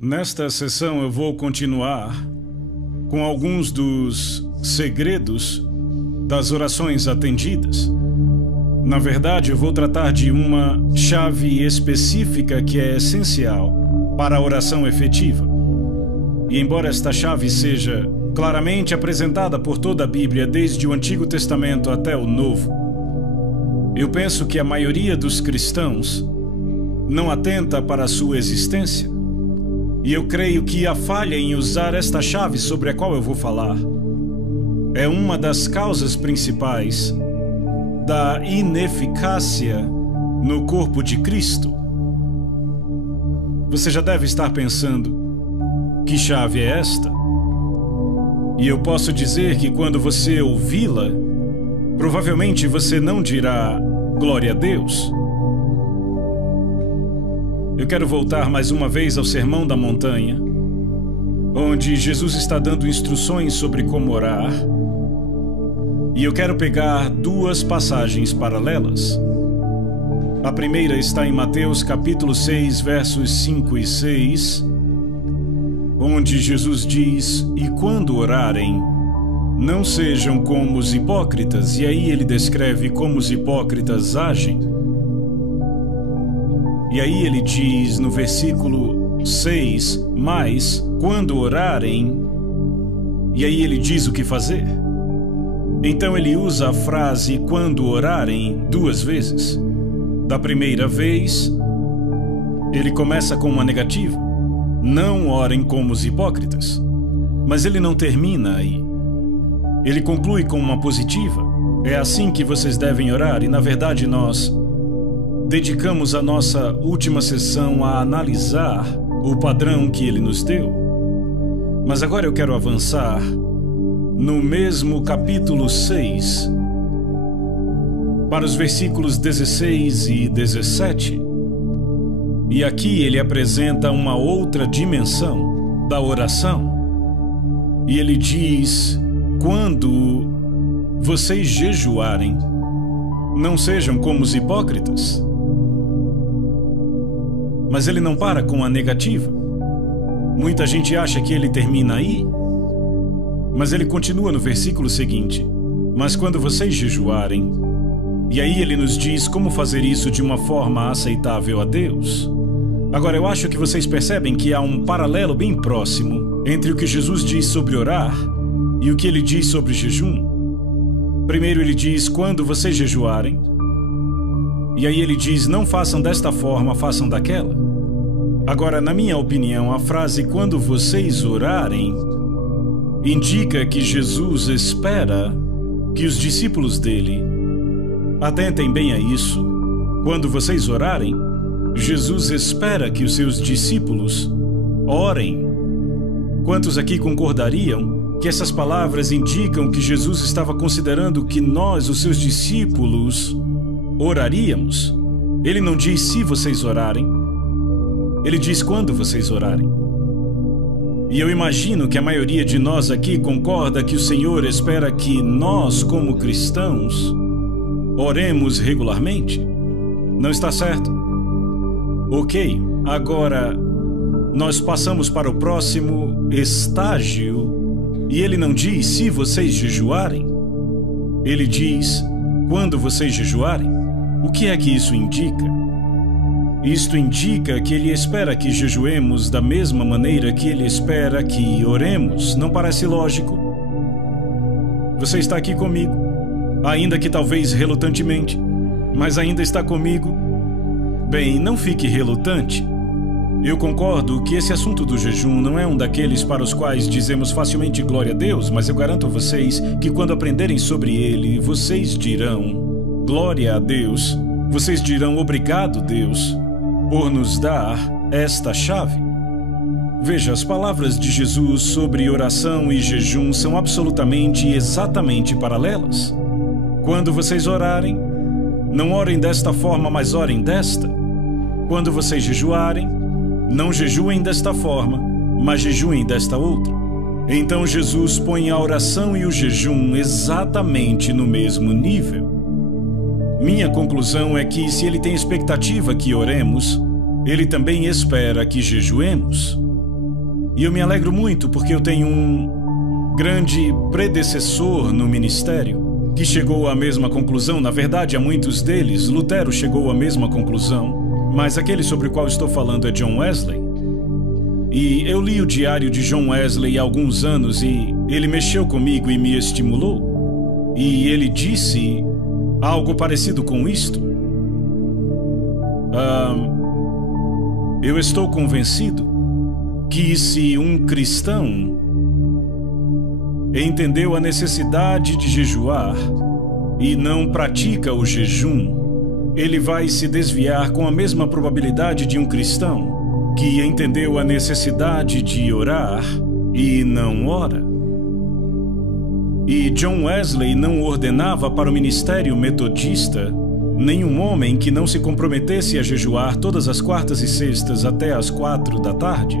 Nesta sessão eu vou continuar com alguns dos segredos das orações atendidas. Na verdade, eu vou tratar de uma chave específica que é essencial para a oração efetiva. E embora esta chave seja claramente apresentada por toda a Bíblia, desde o Antigo Testamento até o Novo, eu penso que a maioria dos cristãos não atenta para a sua existência. E eu creio que a falha em usar esta chave sobre a qual eu vou falar é uma das causas principais da ineficácia no corpo de Cristo. Você já deve estar pensando, que chave é esta? E eu posso dizer que quando você ouvi-la, provavelmente você não dirá glória a Deus. Eu quero voltar mais uma vez ao Sermão da Montanha, onde Jesus está dando instruções sobre como orar, e eu quero pegar duas passagens paralelas. A primeira está em Mateus capítulo 6, versos 5 e 6, onde Jesus diz: "E quando orarem, não sejam como os hipócritas", e aí ele descreve como os hipócritas agem. E aí ele diz no versículo 6, "Mas quando orarem", e aí ele diz o que fazer. Então ele usa a frase "quando orarem" duas vezes. Da primeira vez, ele começa com uma negativa: "Não orem como os hipócritas". Mas ele não termina aí. Ele conclui com uma positiva: "É assim que vocês devem orar", e na verdade nós dedicamos a nossa última sessão a analisar o padrão que ele nos deu. Mas agora eu quero avançar no mesmo capítulo 6 para os versículos 16 e 17. E aqui ele apresenta uma outra dimensão da oração. E ele diz: "Quando vocês jejuarem, não sejam como os hipócritas". Mas ele não para com a negativa. Muita gente acha que ele termina aí. Mas ele continua no versículo seguinte: "Mas quando vocês jejuarem", e aí ele nos diz como fazer isso de uma forma aceitável a Deus. Agora, eu acho que vocês percebem que há um paralelo bem próximo entre o que Jesus diz sobre orar e o que ele diz sobre jejum. Primeiro ele diz: "Quando vocês jejuarem", e aí ele diz: "Não façam desta forma, façam daquela". Agora, na minha opinião, a frase "quando vocês orarem" indica que Jesus espera que os discípulos dele atentem bem a isso. Quando vocês orarem, Jesus espera que os seus discípulos orem. Quantos aqui concordariam que essas palavras indicam que Jesus estava considerando que nós, os seus discípulos, oraríamos? Ele não diz "se vocês orarem", ele diz "quando vocês orarem". E eu imagino que a maioria de nós aqui concorda que o Senhor espera que nós, como cristãos, oremos regularmente. Não está certo? Ok, agora nós passamos para o próximo estágio e ele não diz "se vocês jejuarem", ele diz "quando vocês jejuarem". O que é que isso indica? Isto indica que ele espera que jejuemos da mesma maneira que ele espera que oremos. Não parece lógico? Você está aqui comigo, ainda que talvez relutantemente, mas ainda está comigo? Bem, não fique relutante. Eu concordo que esse assunto do jejum não é um daqueles para os quais dizemos facilmente glória a Deus, mas eu garanto a vocês que quando aprenderem sobre ele, vocês dirão glória a Deus. Vocês dirão obrigado, Deus, por nos dar esta chave. Veja, as palavras de Jesus sobre oração e jejum são absolutamente e exatamente paralelas. Quando vocês orarem, não orem desta forma, mas orem desta. Quando vocês jejuarem, não jejuem desta forma, mas jejuem desta outra. Então Jesus põe a oração e o jejum exatamente no mesmo nível. Minha conclusão é que se ele tem expectativa que oremos, ele também espera que jejuemos. E eu me alegro muito porque eu tenho um grande predecessor no ministério que chegou à mesma conclusão. Na verdade, a muitos deles, Lutero chegou à mesma conclusão, mas aquele sobre o qual estou falando é John Wesley. E eu li o diário de John Wesley há alguns anos e ele mexeu comigo e me estimulou. E ele disse algo parecido com isto. Eu estou convencido que se um cristão entendeu a necessidade de jejuar e não pratica o jejum, ele vai se desviar com a mesma probabilidade de um cristão que entendeu a necessidade de orar e não ora. E John Wesley não ordenava para o ministério metodista nenhum homem que não se comprometesse a jejuar todas as quartas e sextas até as 4 da tarde.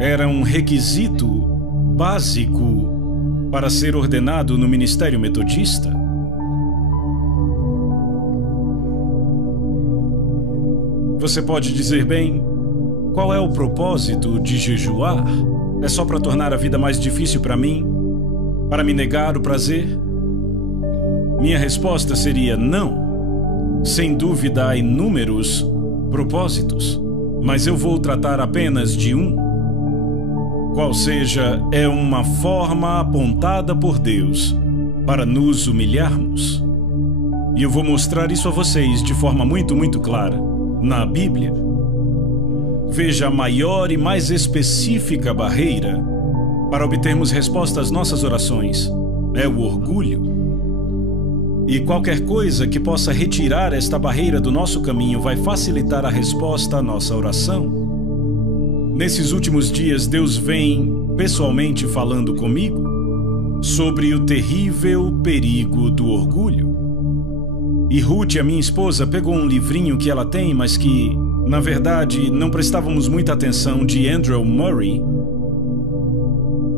Era um requisito básico para ser ordenado no ministério metodista. Você pode dizer, bem, qual é o propósito de jejuar? É só para tornar a vida mais difícil para mim? Para me negar o prazer? Minha resposta seria não. Sem dúvida há inúmeros propósitos, mas eu vou tratar apenas de um. Qual seja, é uma forma apontada por Deus para nos humilharmos. E eu vou mostrar isso a vocês de forma muito clara na Bíblia. Veja, a maior e mais específica barreira para obtermos resposta às nossas orações é o orgulho. E qualquer coisa que possa retirar esta barreira do nosso caminho vai facilitar a resposta à nossa oração. Nesses últimos dias, Deus vem pessoalmente falando comigo sobre o terrível perigo do orgulho. E Ruth, a minha esposa, pegou um livrinho que ela tem, mas que, na verdade, não prestávamos muita atenção, de Andrew Murray,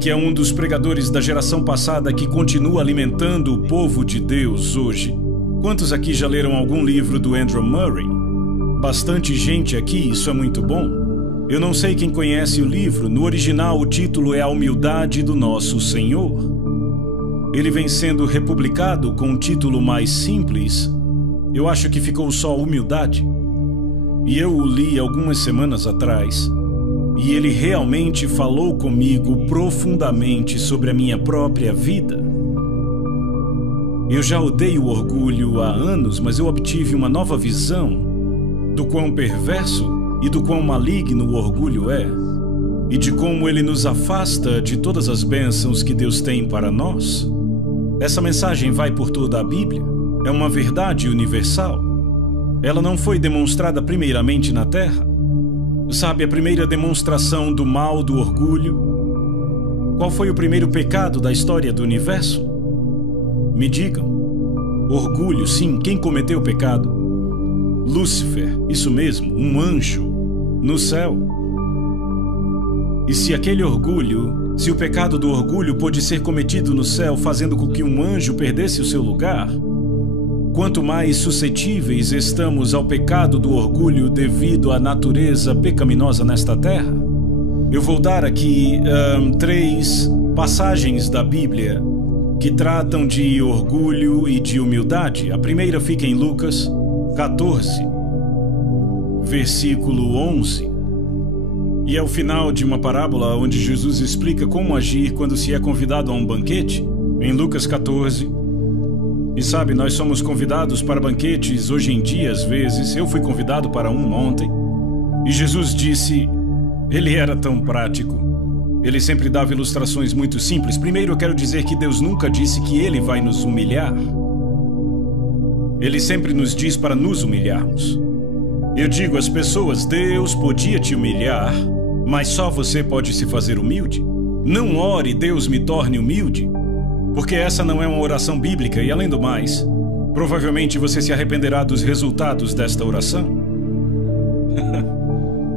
que é um dos pregadores da geração passada que continua alimentando o povo de Deus hoje. Quantos aqui já leram algum livro do Andrew Murray? Bastante gente aqui, isso é muito bom. Eu não sei quem conhece o livro. No original, o título é A Humildade do Nosso Senhor. Ele vem sendo republicado com um título mais simples. Eu acho que ficou só Humildade. E eu o li algumas semanas atrás. E ele realmente falou comigo profundamente sobre a minha própria vida. Eu já odeio o orgulho há anos, mas eu obtive uma nova visão do quão perverso e do quão maligno o orgulho é, e de como ele nos afasta de todas as bênçãos que Deus tem para nós. Essa mensagem vai por toda a Bíblia. É uma verdade universal. Ela não foi demonstrada primeiramente na Terra. Sabe, a primeira demonstração do mal do orgulho? Qual foi o primeiro pecado da história do universo? Me digam. Orgulho, sim, quem cometeu o pecado? Lúcifer, isso mesmo, um anjo no céu. E se aquele orgulho, se o pecado do orgulho pôde ser cometido no céu, fazendo com que um anjo perdesse o seu lugar, quanto mais suscetíveis estamos ao pecado do orgulho devido à natureza pecaminosa nesta terra. Eu vou dar aqui 3 passagens da Bíblia que tratam de orgulho e de humildade. A primeira fica em Lucas 14, versículo 11. E é o final de uma parábola onde Jesus explica como agir quando se é convidado a um banquete, em Lucas 14. E sabe, nós somos convidados para banquetes hoje em dia, às vezes. Eu fui convidado para um ontem. E Jesus disse, ele era tão prático. Ele sempre dava ilustrações muito simples. Primeiro, eu quero dizer que Deus nunca disse que ele vai nos humilhar. Ele sempre nos diz para nos humilharmos. Eu digo às pessoas, Deus podia te humilhar, mas só você pode se fazer humilde. Não ore, Deus me torne humilde. Porque essa não é uma oração bíblica e, além do mais, provavelmente você se arrependerá dos resultados desta oração.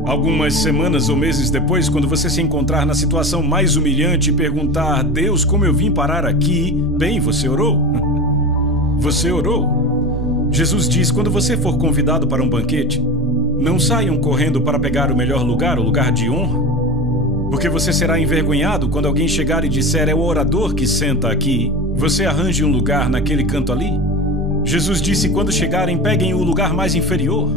Algumas semanas ou meses depois, quando você se encontrar na situação mais humilhante e perguntar, Deus, como eu vim parar aqui? Bem, você orou. Você orou. Jesus diz, quando você for convidado para um banquete, não saiam correndo para pegar o melhor lugar, o lugar de honra. Porque você será envergonhado quando alguém chegar e disser: é o orador que senta aqui. Você arranje um lugar naquele canto ali. Jesus disse: quando chegarem, peguem o lugar mais inferior.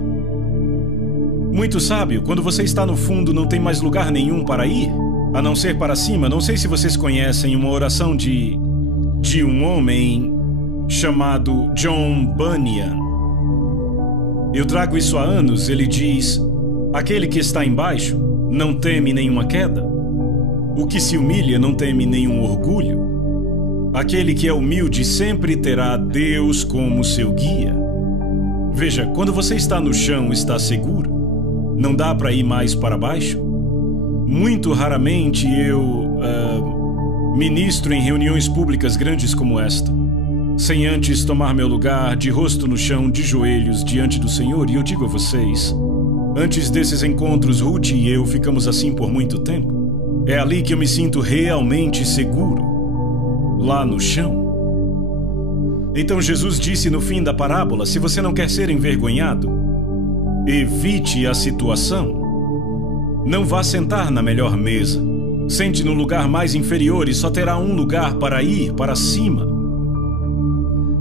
Muito sábio, quando você está no fundo, não tem mais lugar nenhum para ir, a não ser para cima. Não sei se vocês conhecem uma oração de um homem chamado John Bunyan. Eu trago isso há anos. Ele diz: aquele que está embaixo não teme nenhuma queda. O que se humilha não teme nenhum orgulho. Aquele que é humilde sempre terá Deus como seu guia. Veja, quando você está no chão, está seguro. Não dá para ir mais para baixo. Muito raramente eu ministro em reuniões públicas grandes como esta, sem antes tomar meu lugar de rosto no chão, de joelhos diante do Senhor. E eu digo a vocês, antes desses encontros, Ruth e eu ficamos assim por muito tempo. É ali que eu me sinto realmente seguro, lá no chão. Então Jesus disse no fim da parábola: se você não quer ser envergonhado, evite a situação. Não vá sentar na melhor mesa. Sente no lugar mais inferior e só terá um lugar para ir, para cima.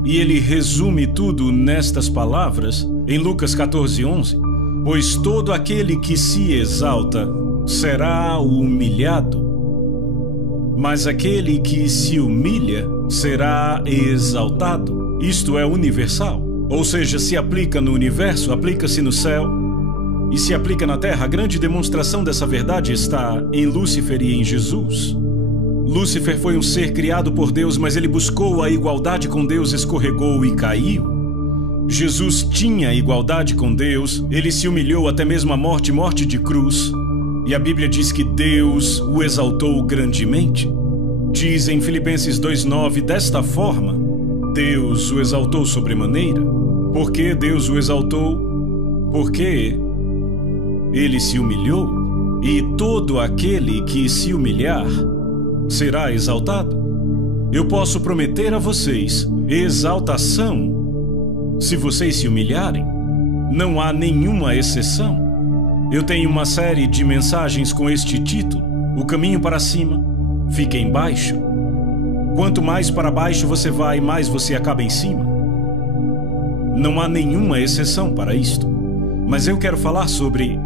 E ele resume tudo nestas palavras em Lucas 14:11. Pois todo aquele que se exalta será humilhado, mas aquele que se humilha será exaltado. Isto é universal. Ou seja, se aplica no universo, aplica-se no céu e se aplica na terra. A grande demonstração dessa verdade está em Lúcifer e em Jesus. Lúcifer foi um ser criado por Deus, mas ele buscou a igualdade com Deus, escorregou e caiu. Jesus tinha a igualdade com Deus, ele se humilhou até mesmo a morte de cruz. E a Bíblia diz que Deus o exaltou grandemente. Diz em Filipenses 2:9, desta forma, Deus o exaltou sobremaneira. Por que Deus o exaltou? Porque ele se humilhou, e todo aquele que se humilhar será exaltado. Eu posso prometer a vocês exaltação se vocês se humilharem. Não há nenhuma exceção. Eu tenho uma série de mensagens com este título: O caminho para cima fica embaixo. Quanto mais para baixo você vai, mais você acaba em cima. Não há nenhuma exceção para isto. Mas eu quero falar sobre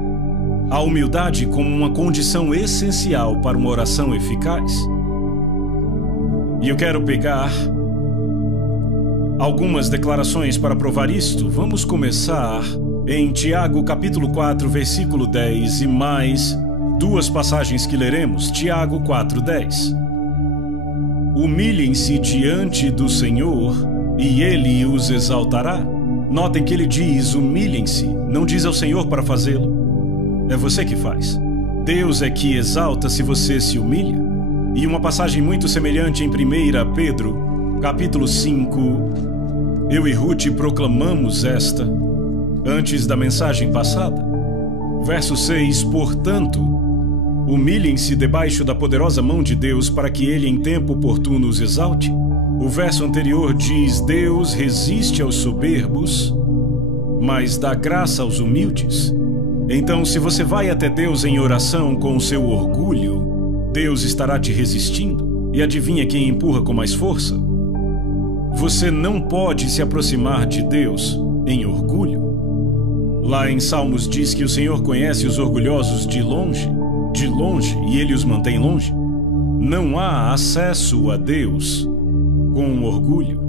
a humildade como uma condição essencial para uma oração eficaz. E eu quero pegar algumas declarações para provar isto. Vamos começar em Tiago capítulo 4, versículo 10 e mais duas passagens que leremos. Tiago 4:10. Humilhem-se diante do Senhor e Ele os exaltará. Notem que ele diz humilhem-se, não diz ao Senhor para fazê-lo. É você que faz. Deus é que exalta se você se humilha. E uma passagem muito semelhante em 1 Pedro, capítulo 5, eu e Ruth proclamamos esta antes da mensagem passada. Verso 6, portanto, humilhem-se debaixo da poderosa mão de Deus para que Ele em tempo oportuno os exalte. O verso anterior diz: Deus resiste aos soberbos, mas dá graça aos humildes. Então, se você vai até Deus em oração com o seu orgulho, Deus estará te resistindo. E adivinha quem empurra com mais força? Você não pode se aproximar de Deus em orgulho. Lá em Salmos diz que o Senhor conhece os orgulhosos de longe, e Ele os mantém longe. Não há acesso a Deus com orgulho.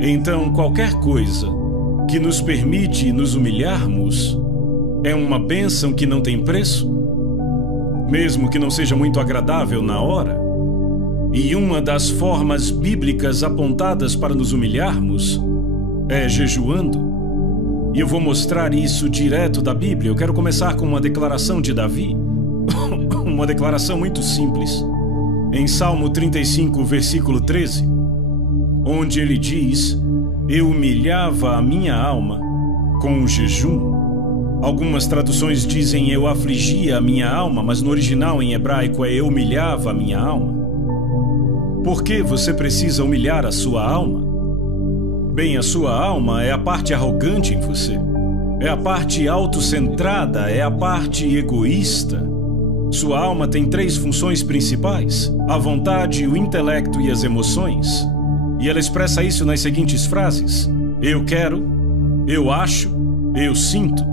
Então, qualquer coisa que nos permite nos humilharmos é uma bênção que não tem preço, mesmo que não seja muito agradável na hora. E uma das formas bíblicas apontadas para nos humilharmos é jejuando. E eu vou mostrar isso direto da Bíblia. Eu quero começar com uma declaração de Davi, uma declaração muito simples, em Salmo 35, versículo 13, onde ele diz: eu humilhava a minha alma com o jejum. Algumas traduções dizem eu afligia a minha alma, mas no original em hebraico é eu humilhava a minha alma. Por que você precisa humilhar a sua alma? Bem, a sua alma é a parte arrogante em você, é a parte autocentrada, é a parte egoísta, Sua alma tem 3 funções principais: a vontade, o intelecto e as emoções. E ela expressa isso nas seguintes frases: eu quero, eu acho, eu sinto.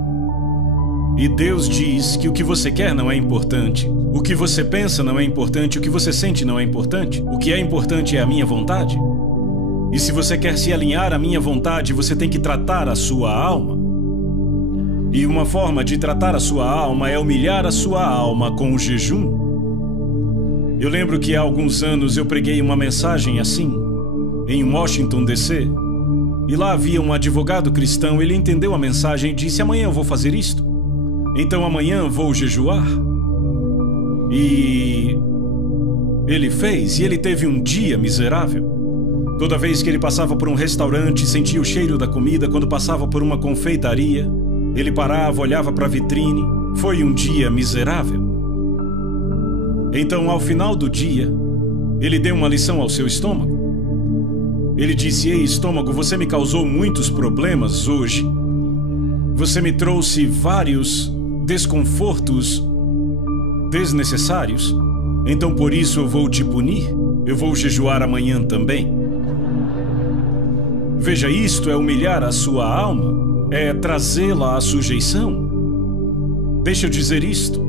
E Deus diz que o que você quer não é importante, o que você pensa não é importante, o que você sente não é importante. O que é importante é a minha vontade. E se você quer se alinhar à minha vontade, você tem que tratar a sua alma. E uma forma de tratar a sua alma é humilhar a sua alma com o jejum. Eu lembro que há alguns anos eu preguei uma mensagem assim, em Washington, D.C., e lá havia um advogado cristão. Ele entendeu a mensagem e disse: amanhã eu vou fazer isto. Então amanhã vou jejuar. E ele fez, e ele teve um dia miserável. Toda vez que ele passava por um restaurante, sentia o cheiro da comida. Quando passava por uma confeitaria, ele parava, olhava para a vitrine. Foi um dia miserável. Então, ao final do dia, ele deu uma lição ao seu estômago. Ele disse: ei, estômago, você me causou muitos problemas hoje. Você me trouxe vários desconfortos desnecessários. Então, por isso, eu vou te punir. Eu vou jejuar amanhã também. Veja, isto é humilhar a sua alma, é trazê-la à sujeição. Deixa eu dizer isto.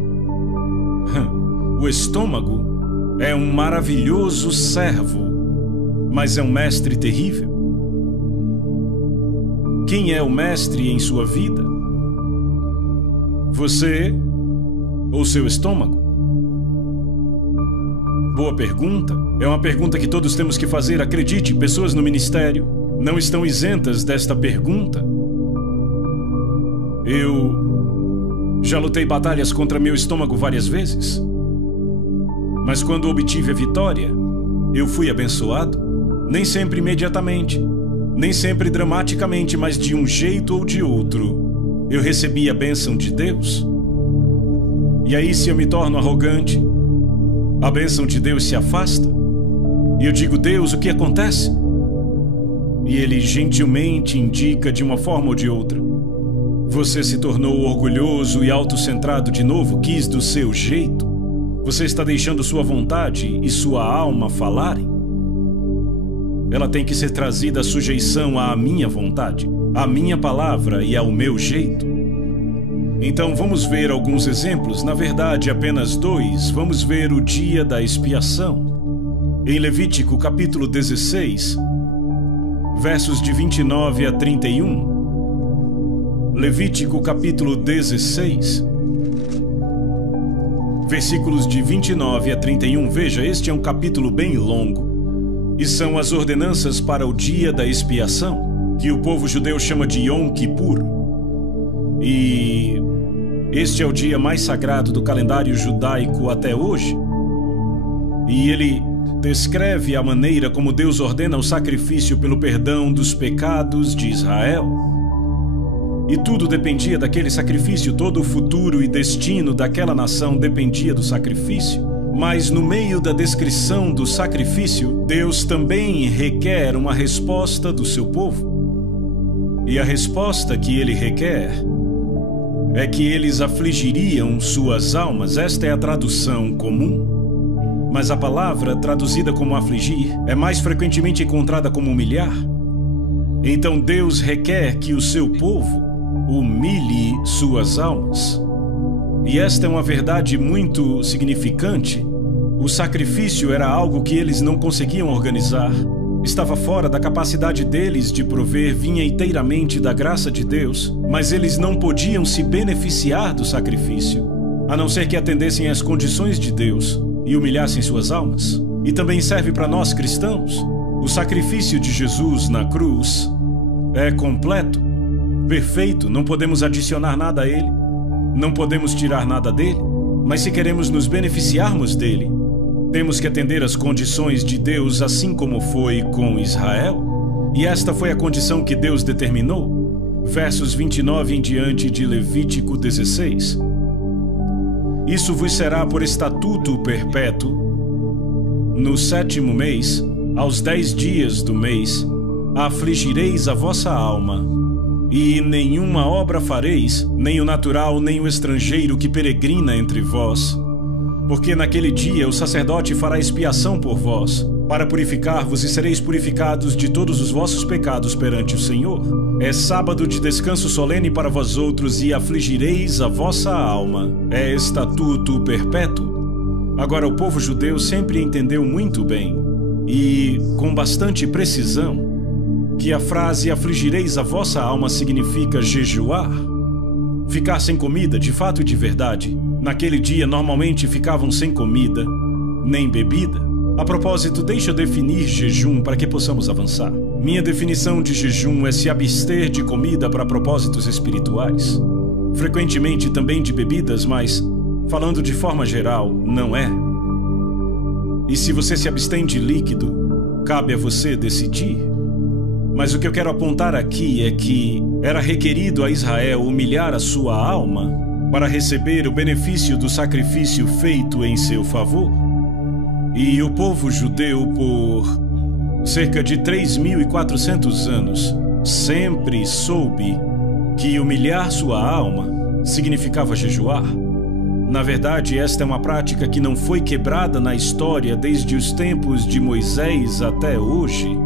O estômago é um maravilhoso servo, mas é um mestre terrível. Quem é o mestre em sua vida? Você ou seu estômago? Boa pergunta. É uma pergunta que todos temos que fazer. Acredite, pessoas no ministério não estão isentas desta pergunta. Eu já lutei batalhas contra meu estômago várias vezes. Mas quando obtive a vitória, eu fui abençoado. Nem sempre imediatamente, nem sempre dramaticamente, mas de um jeito ou de outro, eu recebi a bênção de Deus. E aí, se eu me torno arrogante, a bênção de Deus se afasta. E eu digo: Deus, o que acontece? E Ele gentilmente indica de uma forma ou de outra: você se tornou orgulhoso e autocentrado de novo, quis do seu jeito. Você está deixando sua vontade e sua alma falarem. Ela tem que ser trazida à sujeição à minha vontade, à minha palavra e ao meu jeito. Então vamos ver alguns exemplos, na verdade apenas 2. Vamos ver o dia da expiação. Em Levítico capítulo 16, versos de 29 a 31. Levítico capítulo 16, versículos de 29 a 31. Veja, este é um capítulo bem longo. E são as ordenanças para o dia da expiação, que o povo judeu chama de Yom Kippur. E este é o dia mais sagrado do calendário judaico até hoje. E ele descreve a maneira como Deus ordena o sacrifício pelo perdão dos pecados de Israel. E tudo dependia daquele sacrifício, todo o futuro e destino daquela nação dependia do sacrifício. Mas no meio da descrição do sacrifício, Deus também requer uma resposta do seu povo. E a resposta que ele requer é que eles afligiriam suas almas. Esta é a tradução comum. Mas a palavra traduzida como afligir é mais frequentemente encontrada como humilhar. Então Deus requer que o seu povo humilhe suas almas. E esta é uma verdade muito significante. O sacrifício era algo que eles não conseguiam organizar. Estava fora da capacidade deles de prover, vinha inteiramente da graça de Deus, mas eles não podiam se beneficiar do sacrifício, a não ser que atendessem às condições de Deus e humilhassem suas almas. E também serve para nós cristãos. O sacrifício de Jesus na cruz é completo, perfeito, não podemos adicionar nada a ele. Não podemos tirar nada dele, mas se queremos nos beneficiarmos dele, temos que atender às condições de Deus, assim como foi com Israel. E esta foi a condição que Deus determinou. Versos 29 em diante de Levítico 16. Isso vos será por estatuto perpétuo. No 7º mês, aos 10 dias do mês, afligireis a vossa alma. E nenhuma obra fareis, nem o natural, nem o estrangeiro que peregrina entre vós, Porque naquele dia o sacerdote fará expiação por vós, para purificar-vos, e sereis purificados de todos os vossos pecados perante o Senhor. É sábado de descanso solene para vós outros, e afligireis a vossa alma. É estatuto perpétuo. Agora, o povo judeu sempre entendeu muito bem, e com bastante precisão, que a frase afligireis a vossa alma significa jejuar. Ficar sem comida, de fato e de verdade. Naquele dia, normalmente ficavam sem comida, nem bebida. A propósito, deixa eu definir jejum para que possamos avançar. Minha definição de jejum é se abster de comida para propósitos espirituais. Frequentemente também de bebidas, mas, falando de forma geral, não é. E se você se abstém de líquido, cabe a você decidir. Mas o que eu quero apontar aqui é que era requerido a Israel humilhar a sua alma para receber o benefício do sacrifício feito em seu favor. E o povo judeu, por cerca de 3.400 anos, sempre soube que humilhar sua alma significava jejuar. Na verdade, esta é uma prática que não foi quebrada na história desde os tempos de Moisés até hoje.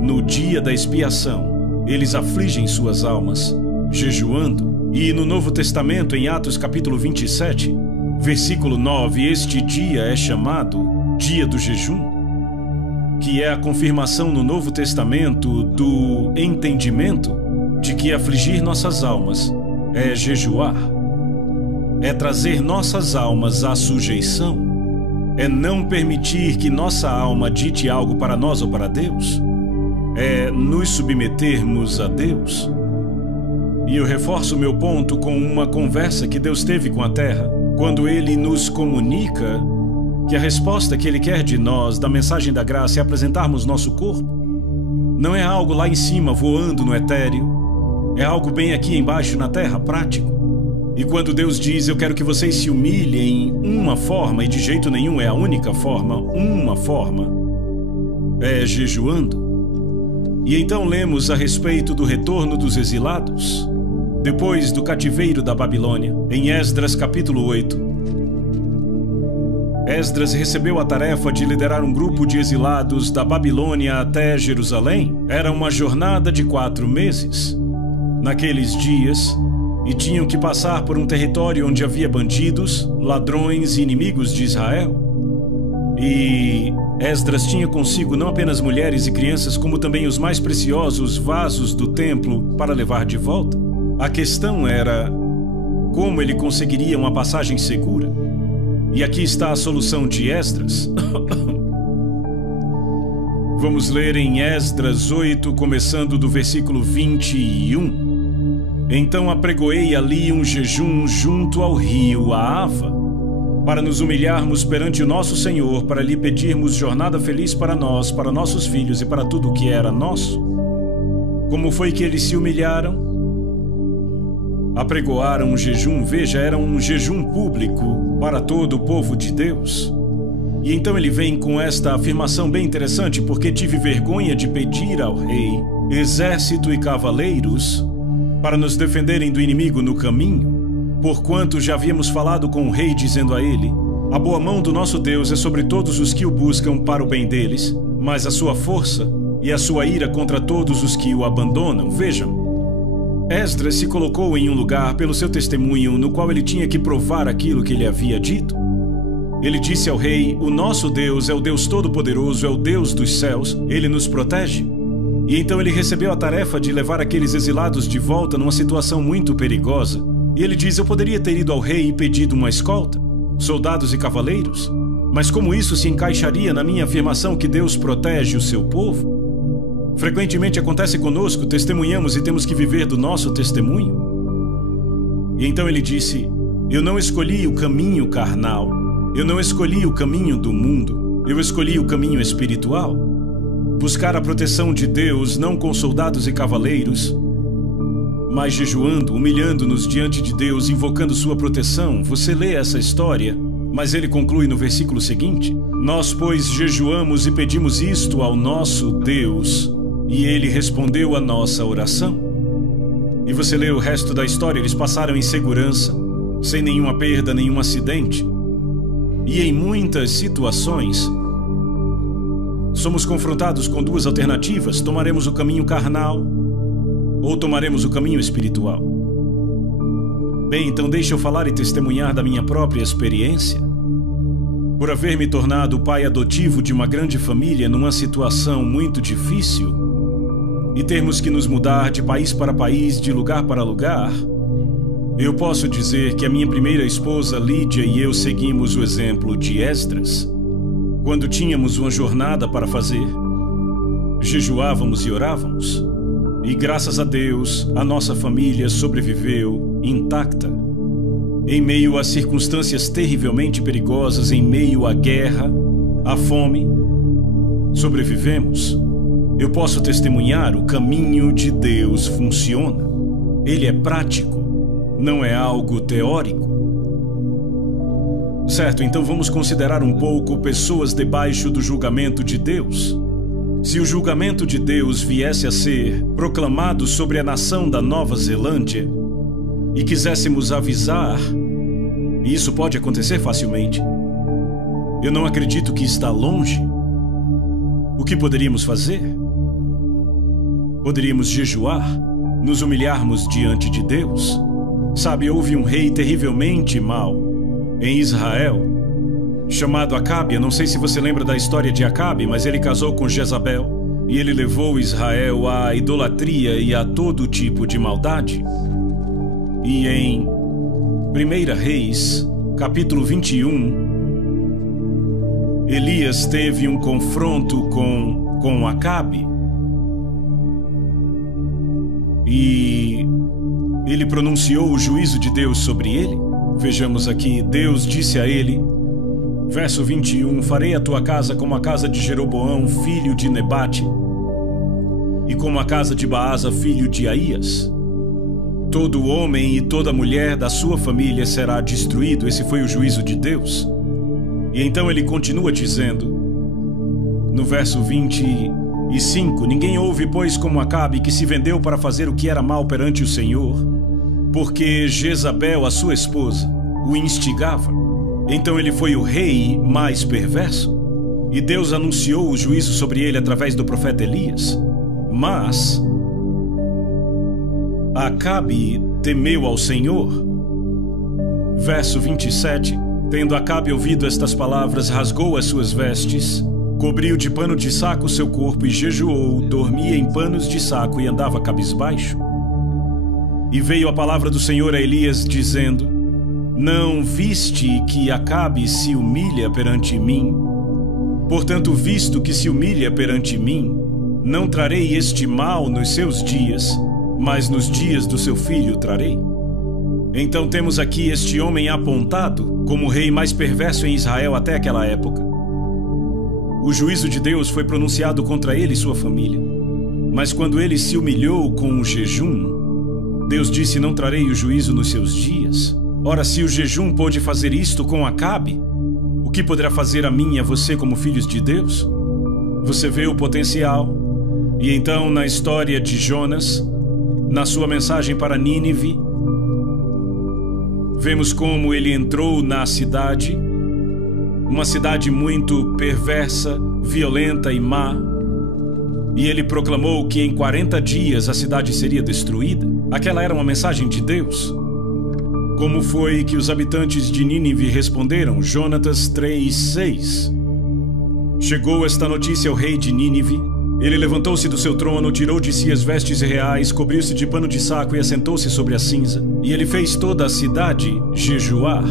No dia da expiação, eles afligem suas almas, jejuando. E no Novo Testamento, em Atos capítulo 27, versículo 9, este dia é chamado Dia do Jejum, que é a confirmação no Novo Testamento do entendimento de que afligir nossas almas é jejuar, é trazer nossas almas à sujeição, é não permitir que nossa alma dite algo para nós ou para Deus, é nos submetermos a Deus. E eu reforço meu ponto com uma conversa que Deus teve com a terra, quando Ele nos comunica que a resposta que Ele quer de nós, da mensagem da graça, é apresentarmos nosso corpo. Não é algo lá em cima, voando no etéreo. É algo bem aqui embaixo na terra, prático. E quando Deus diz, eu quero que vocês se humilhem uma forma, e de jeito nenhum é a única forma, uma forma, é jejuando. E então lemos a respeito do retorno dos exilados, depois do cativeiro da Babilônia, em Esdras capítulo 8. Esdras recebeu a tarefa de liderar um grupo de exilados da Babilônia até Jerusalém. Era uma jornada de 4 meses. Naqueles dias, e tinham que passar por um território onde havia bandidos, ladrões e inimigos de Israel. E Esdras tinha consigo não apenas mulheres e crianças, como também os mais preciosos vasos do templo para levar de volta. A questão era como ele conseguiria uma passagem segura. E aqui está a solução de Esdras. Vamos ler em Esdras 8, começando do versículo 21. Então apregoei ali um jejum junto ao rio Ahava, para nos humilharmos perante o nosso Senhor, para lhe pedirmos jornada feliz para nós, para nossos filhos e para tudo o que era nosso. Como foi que eles se humilharam? Apregoaram um jejum, veja, era um jejum público para todo o povo de Deus. E então ele vem com esta afirmação bem interessante, porque tive vergonha de pedir ao rei, exército e cavaleiros, para nos defenderem do inimigo no caminho. Porquanto já havíamos falado com o rei, dizendo a ele, a boa mão do nosso Deus é sobre todos os que o buscam para o bem deles, mas a sua força e a sua ira contra todos os que o abandonam. Vejam, Esdras se colocou em um lugar pelo seu testemunho, no qual ele tinha que provar aquilo que ele havia dito. Ele disse ao rei, o nosso Deus é o Deus Todo-Poderoso, é o Deus dos céus, ele nos protege. E então ele recebeu a tarefa de levar aqueles exilados de volta numa situação muito perigosa. E ele diz, eu poderia ter ido ao rei e pedido uma escolta, soldados e cavaleiros, mas como isso se encaixaria na minha afirmação que Deus protege o seu povo? Frequentemente acontece conosco, testemunhamos e temos que viver do nosso testemunho. E então ele disse, eu não escolhi o caminho carnal, eu não escolhi o caminho do mundo, eu escolhi o caminho espiritual. Buscar a proteção de Deus não com soldados e cavaleiros, mas jejuando, humilhando-nos diante de Deus, invocando sua proteção. Você lê essa história, mas ele conclui no versículo seguinte, nós, pois, jejuamos e pedimos isto ao nosso Deus, e ele respondeu a nossa oração. E você lê o resto da história, eles passaram em segurança, sem nenhuma perda, nenhum acidente. E em muitas situações, somos confrontados com duas alternativas: tomaremos o caminho carnal ou tomaremos o caminho espiritual. Bem, então deixa eu falar e testemunhar da minha própria experiência. Por haver me tornado o pai adotivo de uma grande família numa situação muito difícil e termos que nos mudar de país para país, de lugar para lugar, eu posso dizer que a minha primeira esposa, Lídia, e eu seguimos o exemplo de Esdras. Quando tínhamos uma jornada para fazer, jejuávamos e orávamos. E graças a Deus, a nossa família sobreviveu intacta. Em meio a circunstâncias terrivelmente perigosas, em meio à guerra, à fome, sobrevivemos. Eu posso testemunhar: o caminho de Deus funciona. Ele é prático, não é algo teórico. Certo, então vamos considerar um pouco pessoas debaixo do julgamento de Deus. Se o julgamento de Deus viesse a ser proclamado sobre a nação da Nova Zelândia e quiséssemos avisar, e isso pode acontecer facilmente, eu não acredito que está longe. O que poderíamos fazer? Poderíamos jejuar, nos humilharmos diante de Deus. Sabe, houve um rei terrivelmente mau em Israel, chamado Acabe. Eu não sei se você lembra da história de Acabe, mas ele casou com Jezabel e ele levou Israel à idolatria e a todo tipo de maldade. E em 1 Reis, capítulo 21, Elias teve um confronto com Acabe. E ele pronunciou o juízo de Deus sobre ele. Vejamos aqui, Deus disse a ele, verso 21, farei a tua casa como a casa de Jeroboão, filho de Nebate, e como a casa de Baasa, filho de Aías. Todo homem e toda mulher da sua família será destruído. Esse foi o juízo de Deus. E então ele continua dizendo, no verso 25, ninguém houve, pois, como Acabe, que se vendeu para fazer o que era mal perante o Senhor, porque Jezabel, a sua esposa, o instigava. Então ele foi o rei mais perverso, e Deus anunciou o juízo sobre ele através do profeta Elias. Mas Acabe temeu ao Senhor. Verso 27, tendo Acabe ouvido estas palavras, rasgou as suas vestes, cobriu de pano de saco o seu corpo e jejuou, dormia em panos de saco e andava cabisbaixo. E veio a palavra do Senhor a Elias, dizendo, não viste que Acabe se humilha perante mim? Portanto, visto que se humilha perante mim, não trarei este mal nos seus dias, mas nos dias do seu filho trarei. Então temos aqui este homem apontado como o rei mais perverso em Israel até aquela época. O juízo de Deus foi pronunciado contra ele e sua família. Mas quando ele se humilhou com o jejum, Deus disse, não trarei o juízo nos seus dias. Ora, se o jejum pôde fazer isto com Acabe, o que poderá fazer a mim e a você como filhos de Deus? Você vê o potencial. E então, na história de Jonas, na sua mensagem para Nínive, vemos como ele entrou na cidade, uma cidade muito perversa, violenta e má, e ele proclamou que em 40 dias a cidade seria destruída. Aquela era uma mensagem de Deus. Como foi que os habitantes de Nínive responderam? Jonatas 3:6. Chegou esta notícia ao rei de Nínive. Ele levantou-se do seu trono, tirou de si as vestes reais, cobriu-se de pano de saco e assentou-se sobre a cinza. E ele fez toda a cidade jejuar.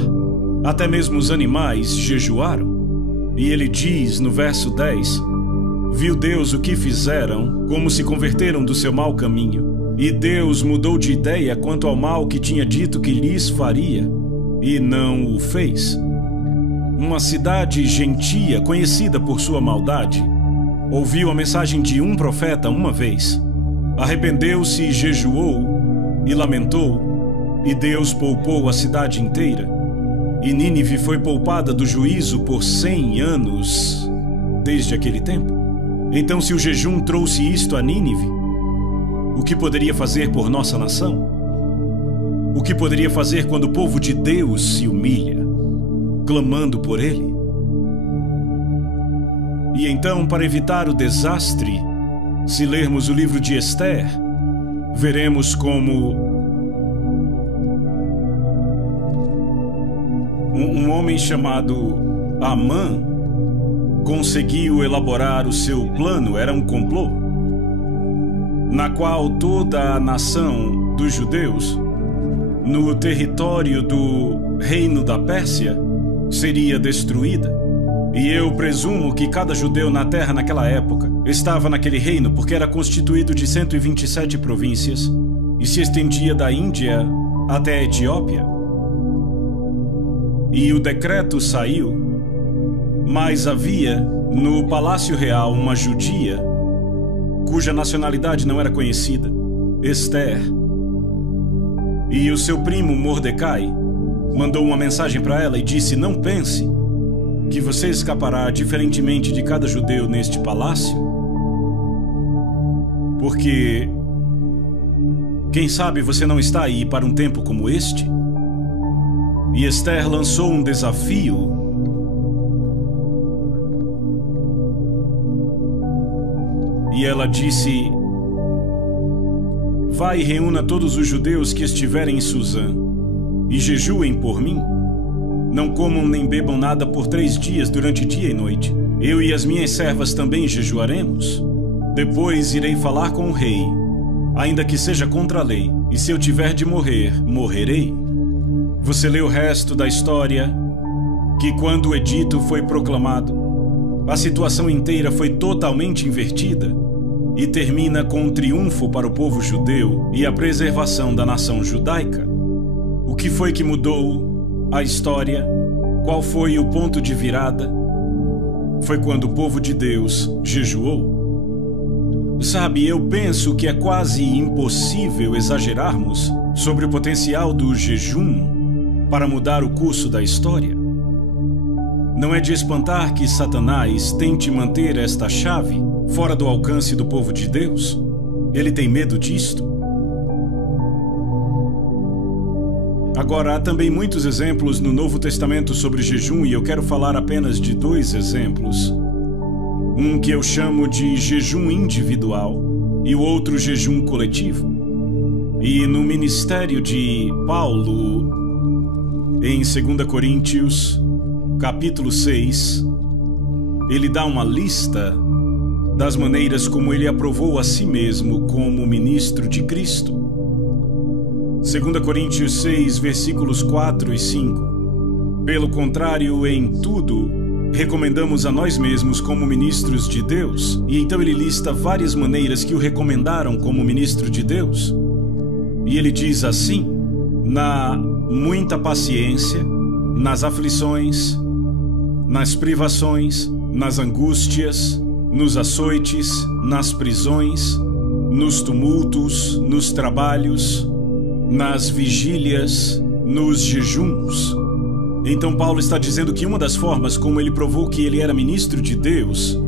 Até mesmo os animais jejuaram. E ele diz no verso 10, viu Deus o que fizeram, como se converteram do seu mau caminho. E Deus mudou de ideia quanto ao mal que tinha dito que lhes faria, e não o fez. Uma cidade gentia, conhecida por sua maldade, ouviu a mensagem de um profeta uma vez, arrependeu-se e jejuou e lamentou, e Deus poupou a cidade inteira. E Nínive foi poupada do juízo por 100 anos desde aquele tempo. Então, se o jejum trouxe isto a Nínive, o que poderia fazer por nossa nação? O que poderia fazer quando o povo de Deus se humilha? clamando por ele. E então, para evitar o desastre, se lermos o livro de Esther, veremos como um homem chamado Amã conseguiu elaborar o seu plano. Era um complô, na qual toda a nação dos judeus, no território do reino da Pérsia, seria destruída. E eu presumo que cada judeu na terra naquela época estava naquele reino porque era constituído de 127 províncias e se estendia da Índia até a Etiópia. E o decreto saiu, mas havia no Palácio Real uma judia cuja nacionalidade não era conhecida, Esther. E o seu primo Mordecai mandou uma mensagem para ela e disse: não pense que você escapará diferentemente de cada judeu neste palácio, porque quem sabe você não está aí para um tempo como este. E Esther lançou um desafio. E ela disse: vai e reúna todos os judeus que estiverem em Suzã e jejuem por mim. Não comam nem bebam nada por 3 dias durante dia e noite. Eu e as minhas servas também jejuaremos. Depois irei falar com o rei, ainda que seja contra a lei, e se eu tiver de morrer, morrerei. Você lê o resto da história, que quando o edito foi proclamado, a situação inteira foi totalmente invertida e termina com um triunfo para o povo judeu e a preservação da nação judaica. O que foi que mudou a história? Qual foi o ponto de virada? Foi quando o povo de Deus jejuou. Sabe, eu penso que é quase impossível exagerarmos sobre o potencial do jejum para mudar o curso da história. Não é de espantar que Satanás tente manter esta chave fora do alcance do povo de Deus. Ele tem medo disto. Agora, há também muitos exemplos no Novo Testamento sobre jejum e eu quero falar apenas de 2 exemplos. Um que eu chamo de jejum individual e o outro jejum coletivo. E no ministério de Paulo, em 2 Coríntios, capítulo 6, ele dá uma lista das maneiras como ele aprovou a si mesmo como ministro de Cristo. 2 Coríntios 6, versículos 4 e 5. Pelo contrário, em tudo, recomendamos a nós mesmos como ministros de Deus. E então ele lista várias maneiras que o recomendaram como ministro de Deus. E ele diz assim: na muita paciência, nas aflições, nas privações, nas angústias, nos açoites, nas prisões, nos tumultos, nos trabalhos, nas vigílias, nos jejuns. Então Paulo está dizendo que uma das formas como ele provou que ele era ministro de Deus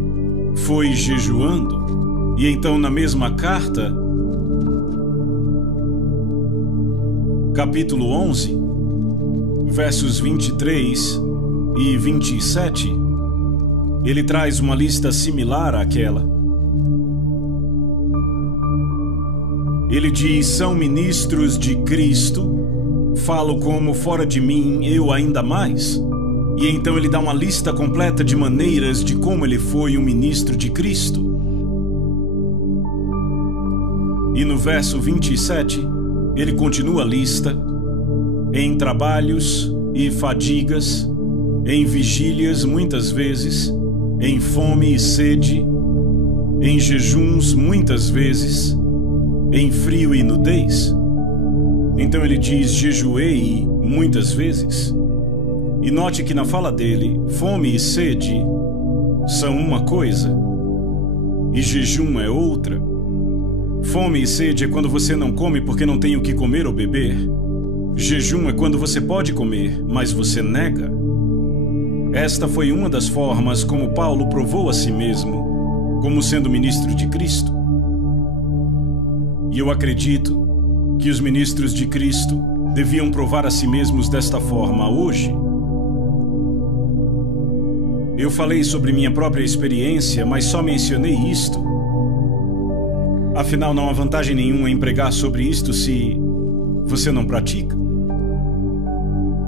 foi jejuando. E então na mesma carta, capítulo 11, versos 23 e 27, ele traz uma lista similar àquela. Ele diz: são ministros de Cristo, falo como fora de mim, eu ainda mais. E então ele dá uma lista completa de maneiras de como ele foi um ministro de Cristo. E no verso 27, ele continua a lista: em trabalhos e fadigas, em vigílias muitas vezes, em fome e sede, em jejuns muitas vezes, em frio e nudez. Então ele diz: jejuei muitas vezes. E note que na fala dele, fome e sede são uma coisa e jejum é outra. Fome e sede é quando você não come porque não tem o que comer ou beber. Jejum é quando você pode comer, mas você nega. Esta foi uma das formas como Paulo provou a si mesmo como sendo ministro de Cristo. E eu acredito que os ministros de Cristo deviam provar a si mesmos desta forma hoje. Eu falei sobre minha própria experiência, mas só mencionei isto. Afinal, não há vantagem nenhuma em pregar sobre isto se você não pratica.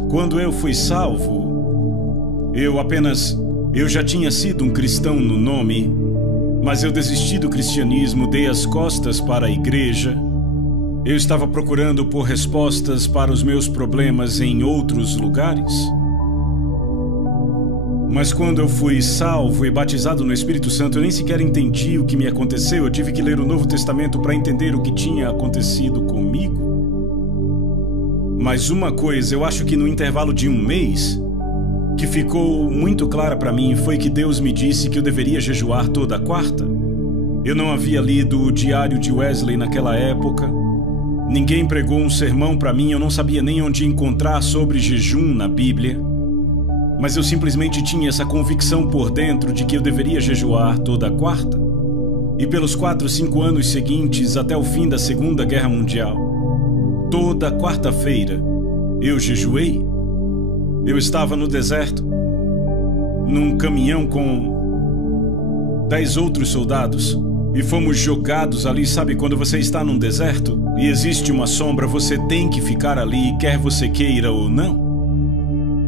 Quando eu fui salvo, eu já tinha sido um cristão no nome, mas eu desisti do cristianismo, dei as costas para a igreja. Eu estava procurando por respostas para os meus problemas em outros lugares. Mas quando eu fui salvo e batizado no Espírito Santo, eu nem sequer entendi o que me aconteceu. Eu tive que ler o Novo Testamento para entender o que tinha acontecido comigo. Mas uma coisa, eu acho que no intervalo de um mês, que ficou muito clara para mim, foi que Deus me disse que eu deveria jejuar toda quarta. Eu não havia lido o Diário de Wesley naquela época. Ninguém pregou um sermão para mim, eu não sabia nem onde encontrar sobre jejum na Bíblia. Mas eu simplesmente tinha essa convicção por dentro de que eu deveria jejuar toda quarta. E pelos 4, 5 anos seguintes, até o fim da Segunda Guerra Mundial, toda quarta-feira, eu jejuei. Eu estava no deserto, num caminhão com 10 outros soldados, e fomos jogados ali. Sabe quando você está num deserto e existe uma sombra, você tem que ficar ali, quer você queira ou não?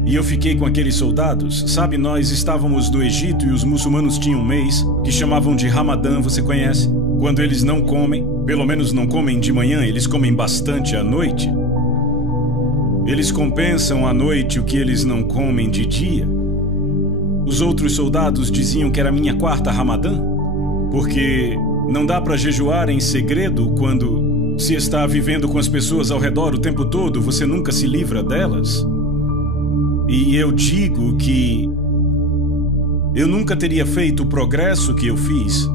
E eu fiquei com aqueles soldados. Sabe, nós estávamos no Egito e os muçulmanos tinham um mês que chamavam de Ramadã, você conhece? Quando eles não comem, pelo menos não comem de manhã, eles comem bastante à noite. Eles compensam à noite o que eles não comem de dia. Os outros soldados diziam que era minha quarta Ramadã, porque não dá para jejuar em segredo quando se está vivendo com as pessoas ao redor o tempo todo, você nunca se livra delas. E eu digo que eu nunca teria feito o progresso que eu fiz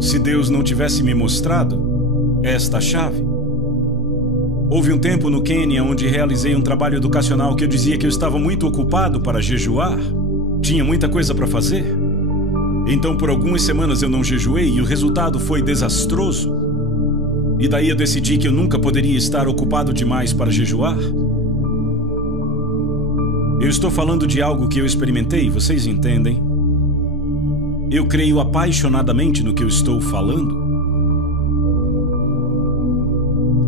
se Deus não tivesse me mostrado esta chave. Houve um tempo no Quênia onde realizei um trabalho educacional que eu dizia que eu estava muito ocupado para jejuar. Tinha muita coisa para fazer. Então por algumas semanas eu não jejuei e o resultado foi desastroso. E daí eu decidi que eu nunca poderia estar ocupado demais para jejuar. Eu estou falando de algo que eu experimentei, vocês entendem? Eu creio apaixonadamente no que eu estou falando.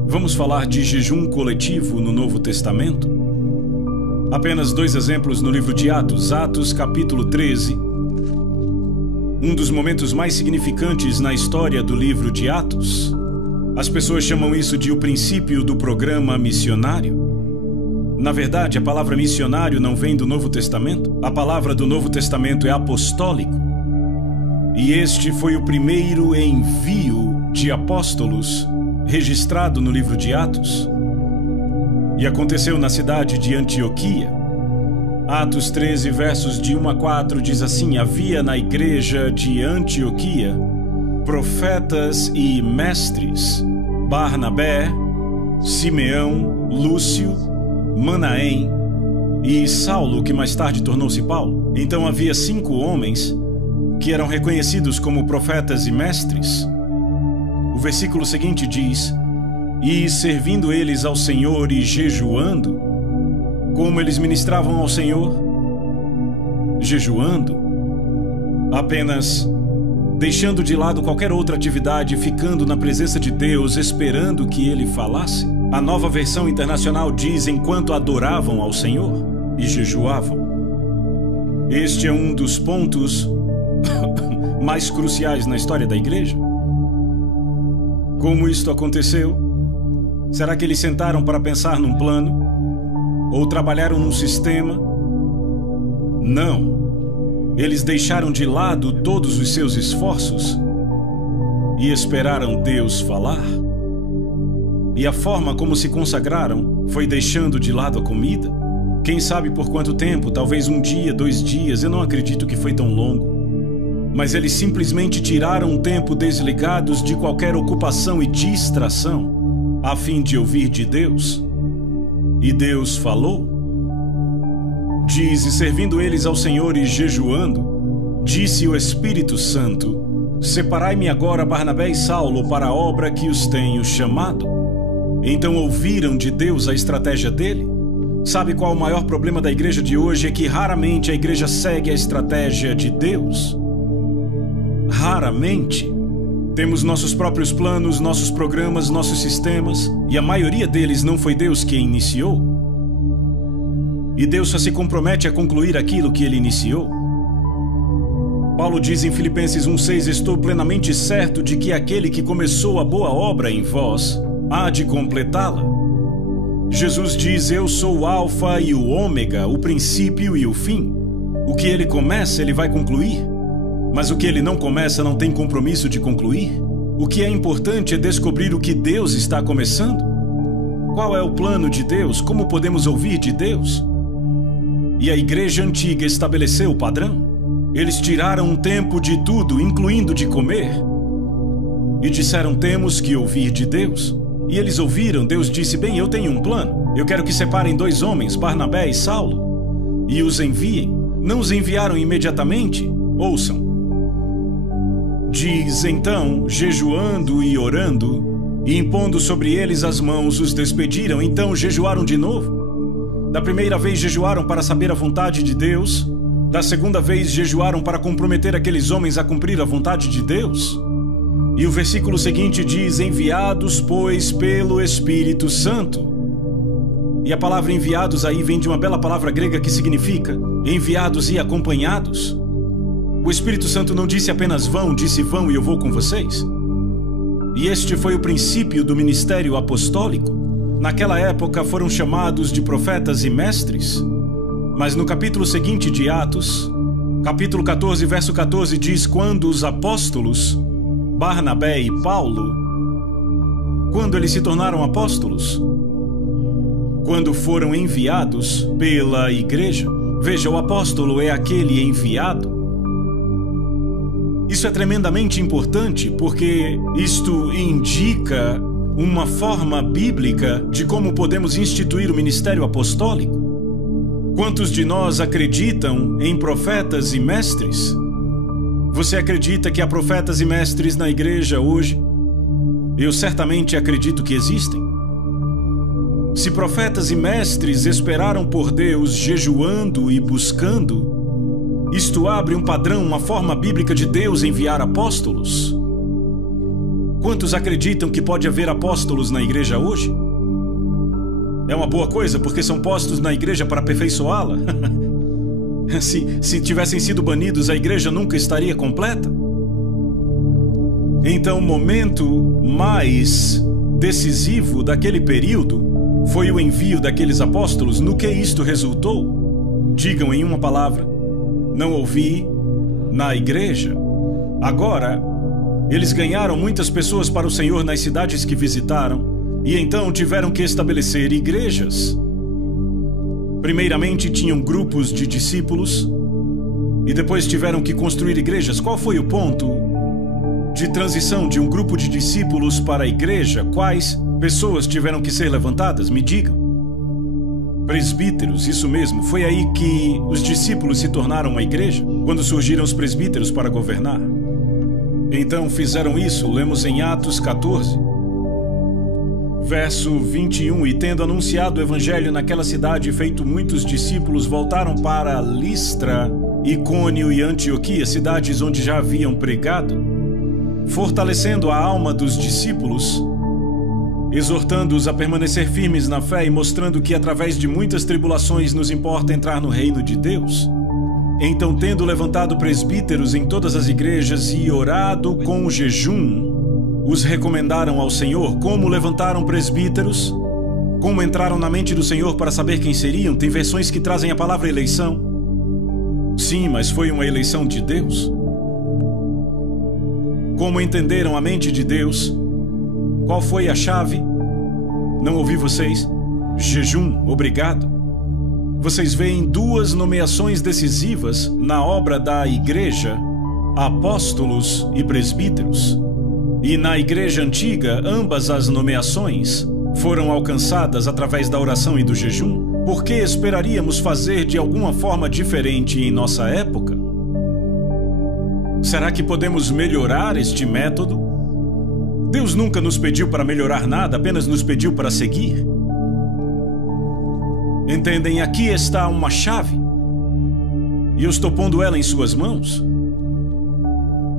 Vamos falar de jejum coletivo no Novo Testamento? Apenas 2 exemplos no livro de Atos. Atos, capítulo 13. Um dos momentos mais significantes na história do livro de Atos. As pessoas chamam isso de o princípio do programa missionário. Na verdade, a palavra missionário não vem do Novo Testamento. A palavra do Novo Testamento é apostólico. E este foi o primeiro envio de apóstolos registrado no livro de Atos. E aconteceu na cidade de Antioquia. Atos 13, versos de 1 a 4 diz assim: havia na igreja de Antioquia profetas e mestres, Barnabé, Simeão, Lúcio, Manaém e Saulo, que mais tarde tornou-se Paulo. Então havia 5 homens que eram reconhecidos como profetas e mestres. O versículo seguinte diz: e servindo eles ao Senhor e jejuando. Como eles ministravam ao Senhor? Jejuando. Apenas deixando de lado qualquer outra atividade, ficando na presença de Deus, esperando que Ele falasse. A Nova Versão Internacional diz: enquanto adoravam ao Senhor e jejuavam. Este é um dos pontos mais cruciais na história da igreja. Como isto aconteceu? Será que eles sentaram para pensar num plano? Ou trabalharam num sistema? Não. Eles deixaram de lado todos os seus esforços e esperaram Deus falar. E a forma como se consagraram foi deixando de lado a comida. Quem sabe por quanto tempo, talvez 1 dia, 2 dias, eu não acredito que foi tão longo. Mas eles simplesmente tiraram um tempo desligados de qualquer ocupação e distração, a fim de ouvir de Deus. E Deus falou. Diz: e servindo eles ao Senhor e jejuando, disse o Espírito Santo: separai-me agora Barnabé e Saulo para a obra que os tenho chamado. Então ouviram de Deus a estratégia dele. Sabe qual o maior problema da igreja de hoje? É que raramente a igreja segue a estratégia de Deus. Raramente. Temos nossos próprios planos, nossos programas, nossos sistemas, e a maioria deles não foi Deus quem iniciou. E Deus só se compromete a concluir aquilo que Ele iniciou. Paulo diz em Filipenses 1,6: estou plenamente certo de que aquele que começou a boa obra em vós há de completá-la. Jesus diz: eu sou o Alfa e o Ômega, o princípio e o fim. O que Ele começa, Ele vai concluir. Mas o que Ele não começa não tem compromisso de concluir. O que é importante é descobrir o que Deus está começando. Qual é o plano de Deus? Como podemos ouvir de Deus? E a igreja antiga estabeleceu o padrão. Eles tiraram um tempo de tudo, incluindo de comer, e disseram: temos que ouvir de Deus. E eles ouviram. Deus disse: bem, eu tenho um plano. Eu quero que separem 2 homens, Barnabé e Saulo, e os enviem. Não os enviaram imediatamente? Ouçam. Diz: então, jejuando e orando, e impondo sobre eles as mãos, os despediram. Então jejuaram de novo. Da primeira vez jejuaram para saber a vontade de Deus. Da segunda vez jejuaram para comprometer aqueles homens a cumprir a vontade de Deus. E o versículo seguinte diz: enviados, pois, pelo Espírito Santo. E a palavra enviados aí vem de uma bela palavra grega que significa enviados e acompanhados. O Espírito Santo não disse apenas vão, disse: vão e eu vou com vocês. E este foi o princípio do ministério apostólico. Naquela época foram chamados de profetas e mestres. Mas no capítulo seguinte de Atos, capítulo 14, verso 14, diz: quando os apóstolos, Barnabé e Paulo, quando eles se tornaram apóstolos? Quando foram enviados pela igreja. Veja, o apóstolo é aquele enviado. Isso é tremendamente importante porque isto indica uma forma bíblica de como podemos instituir o ministério apostólico. Quantos de nós acreditam em profetas e mestres? Você acredita que há profetas e mestres na igreja hoje? Eu certamente acredito que existem. Se profetas e mestres esperaram por Deus jejuando e buscando, isto abre um padrão, uma forma bíblica de Deus enviar apóstolos. Quantos acreditam que pode haver apóstolos na igreja hoje? É uma boa coisa, porque são postos na igreja para aperfeiçoá-la. Se tivessem sido banidos, a igreja nunca estaria completa. Então, o momento mais decisivo daquele período foi o envio daqueles apóstolos. No que isto resultou? Digam em uma palavra: não ouvi na igreja. Agora, eles ganharam muitas pessoas para o Senhor nas cidades que visitaram. E então tiveram que estabelecer igrejas. Primeiramente tinham grupos de discípulos e depois tiveram que construir igrejas. Qual foi o ponto de transição de um grupo de discípulos para a igreja? Quais pessoas tiveram que ser levantadas? Me digam. Presbíteros, isso mesmo. Foi aí que os discípulos se tornaram uma igreja, quando surgiram os presbíteros para governar. Então fizeram isso. Lemos em Atos 14. Verso 21, e tendo anunciado o evangelho naquela cidade e feito muitos discípulos, voltaram para Listra, Icônio e Antioquia, cidades onde já haviam pregado, fortalecendo a alma dos discípulos, exortando-os a permanecer firmes na fé e mostrando que através de muitas tribulações nos importa entrar no reino de Deus. Então, tendo levantado presbíteros em todas as igrejas e orado com jejum, os recomendaram ao Senhor. Como levantaram presbíteros? Como entraram na mente do Senhor para saber quem seriam? Tem versões que trazem a palavra eleição. Sim, mas foi uma eleição de Deus. Como entenderam a mente de Deus? Qual foi a chave? Não ouvi vocês? Jejum, obrigado. Vocês veem 2 nomeações decisivas na obra da igreja: apóstolos e presbíteros. E na igreja antiga, ambas as nomeações foram alcançadas através da oração e do jejum. Por que esperaríamos fazer de alguma forma diferente em nossa época? Será que podemos melhorar este método? Deus nunca nos pediu para melhorar nada, apenas nos pediu para seguir. Entendem? Aqui está uma chave. E eu estou pondo ela em suas mãos.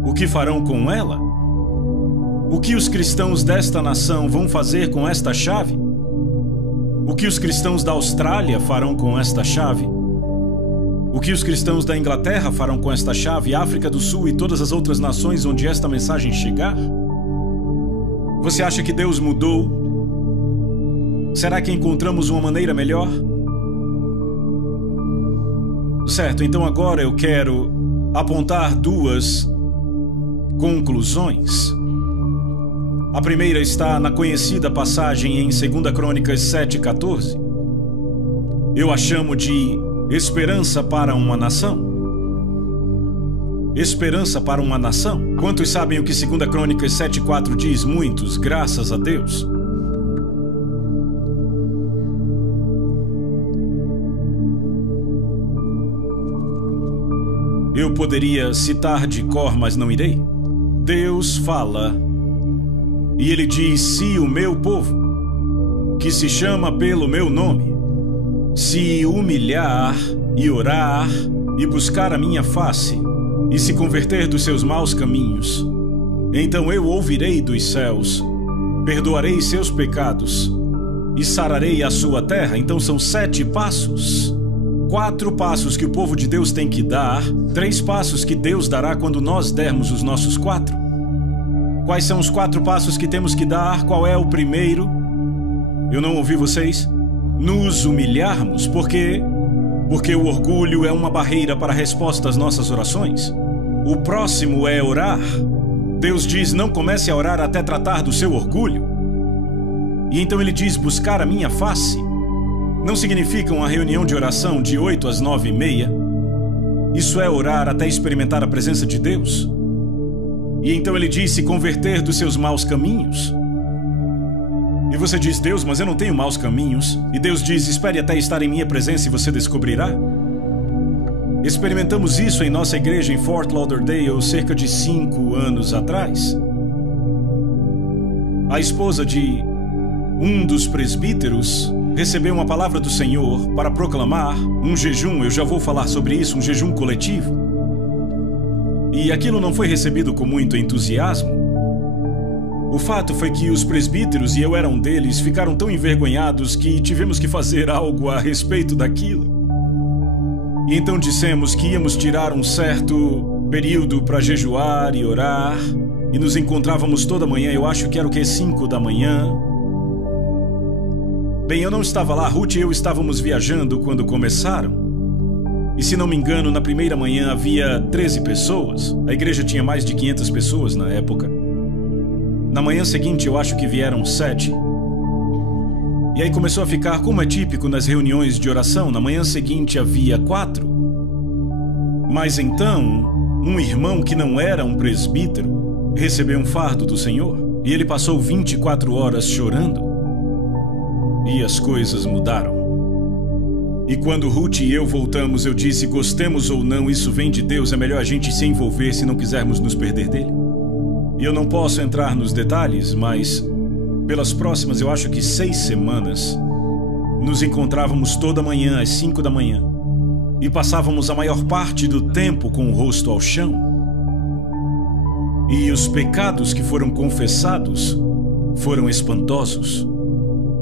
O que farão com ela? O que os cristãos desta nação vão fazer com esta chave? O que os cristãos da Austrália farão com esta chave? O que os cristãos da Inglaterra farão com esta chave, África do Sul e todas as outras nações onde esta mensagem chegar? Você acha que Deus mudou? Será que encontramos uma maneira melhor? Certo, então agora eu quero apontar duas conclusões. A primeira está na conhecida passagem em 2 Crônicas 7:14. Eu a chamo de esperança para uma nação. Esperança para uma nação. Quantos sabem o que 2 Crônicas 7:4 diz? Muitos, graças a Deus. Eu poderia citar de cor, mas não irei. Deus fala, e Ele diz: se o meu povo, que se chama pelo meu nome, se humilhar e orar e buscar a minha face e se converter dos seus maus caminhos, então eu ouvirei dos céus, perdoarei seus pecados e sararei a sua terra. Então são 7 passos. 4 passos que o povo de Deus tem que dar, 3 passos que Deus dará quando nós dermos os nossos 4. Quais são os 4 passos que temos que dar? Qual é o primeiro? Eu não ouvi vocês? Nos humilharmos, porque o orgulho é uma barreira para a resposta às nossas orações. O próximo é orar. Deus diz: não comece a orar até tratar do seu orgulho. E então Ele diz: buscar a minha face. Não significa uma reunião de oração de 8 às 9:30. Isso é orar até experimentar a presença de Deus. E então Ele diz: se converter dos seus maus caminhos. E você diz: Deus, mas eu não tenho maus caminhos. E Deus diz: espere até estar em minha presença e você descobrirá. Experimentamos isso em nossa igreja em Fort Lauderdale cerca de 5 anos atrás. A esposa de um dos presbíteros recebeu uma palavra do Senhor para proclamar um jejum. Eu já vou falar sobre isso, um jejum coletivo. E aquilo não foi recebido com muito entusiasmo. O fato foi que os presbíteros, e eu era um deles, ficaram tão envergonhados que tivemos que fazer algo a respeito daquilo. E então dissemos que íamos tirar um certo período para jejuar e orar, e nos encontrávamos toda manhã. Eu acho que era o que? 5 da manhã. Bem, eu não estava lá, Ruth e eu estávamos viajando quando começaram. E se não me engano, na primeira manhã havia 13 pessoas. A igreja tinha mais de 500 pessoas na época. Na manhã seguinte, eu acho que vieram 7. E aí começou a ficar, como é típico nas reuniões de oração, na manhã seguinte havia 4. Mas então, um irmão que não era um presbítero recebeu um fardo do Senhor. E ele passou 24 horas chorando. E as coisas mudaram. E quando Ruth e eu voltamos, eu disse: gostemos ou não, isso vem de Deus, é melhor a gente se envolver se não quisermos nos perder dele. E eu não posso entrar nos detalhes, mas pelas próximas, eu acho que 6 semanas, nos encontrávamos toda manhã às 5 da manhã e passávamos a maior parte do tempo com o rosto ao chão. E os pecados que foram confessados foram espantosos.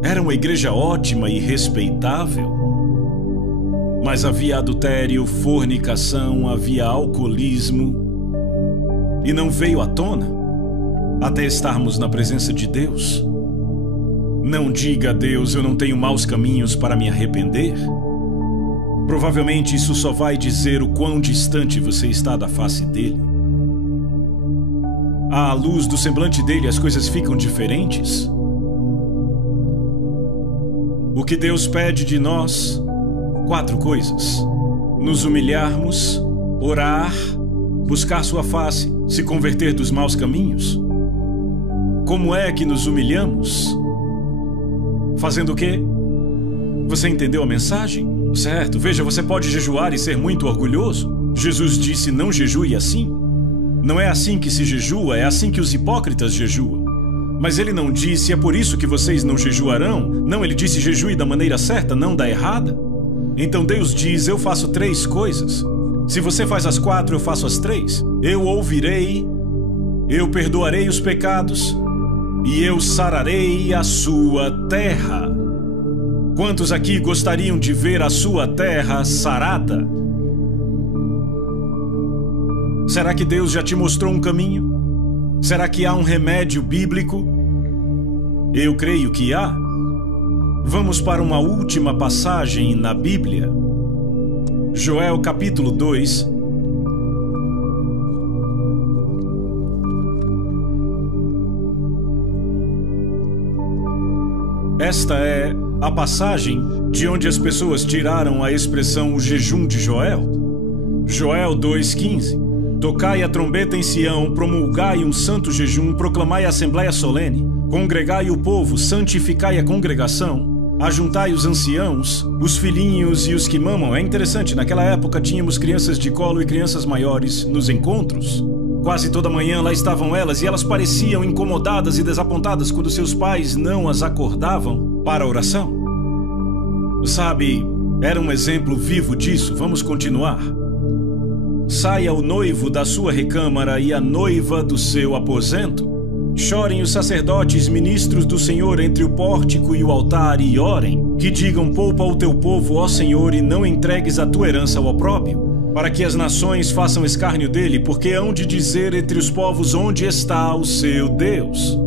Era uma igreja ótima e respeitável, mas havia adultério, fornicação, havia alcoolismo, e não veio à tona até estarmos na presença de Deus. Não diga a Deus: eu não tenho maus caminhos para me arrepender. Provavelmente isso só vai dizer o quão distante você está da face dele. À luz do semblante dele, as coisas ficam diferentes. O que Deus pede de nós? 4 coisas: nos humilharmos, orar, buscar sua face, se converter dos maus caminhos. Como é que nos humilhamos? Fazendo o quê? Você entendeu a mensagem? Certo, veja, você pode jejuar e ser muito orgulhoso. Jesus disse: não jejue assim. Não é assim que se jejua, é assim que os hipócritas jejuam. Mas ele não disse, é por isso que vocês não jejuarão? Não, ele disse, jejue da maneira certa, não da errada. Então Deus diz, eu faço 3 coisas. Se você faz as 4, eu faço as 3. Eu ouvirei, eu perdoarei os pecados e eu sararei a sua terra. Quantos aqui gostariam de ver a sua terra sarada? Será que Deus já te mostrou um caminho? Será que há um remédio bíblico? Eu creio que há. Vamos para uma última passagem na Bíblia. Joel capítulo 2. Esta é a passagem de onde as pessoas tiraram a expressão o jejum de Joel. Joel 2,15. Tocai a trombeta em Sião, promulgai um santo jejum, proclamai a assembleia solene, congregai o povo, santificai a congregação, ajuntai os anciãos, os filhinhos e os que mamam. É interessante, naquela época tínhamos crianças de colo e crianças maiores nos encontros. Quase toda manhã lá estavam elas e elas pareciam incomodadas e desapontadas quando seus pais não as acordavam para a oração. Sabe, era um exemplo vivo disso. Vamos continuar. Saia o noivo da sua recâmara e a noiva do seu aposento. Chorem os sacerdotes, ministros do Senhor, entre o pórtico e o altar, e orem. Que digam, poupa o teu povo, ó Senhor, e não entregues a tua herança ao opróbrio, para que as nações façam escárnio dele, porque hão de dizer entre os povos onde está o seu Deus.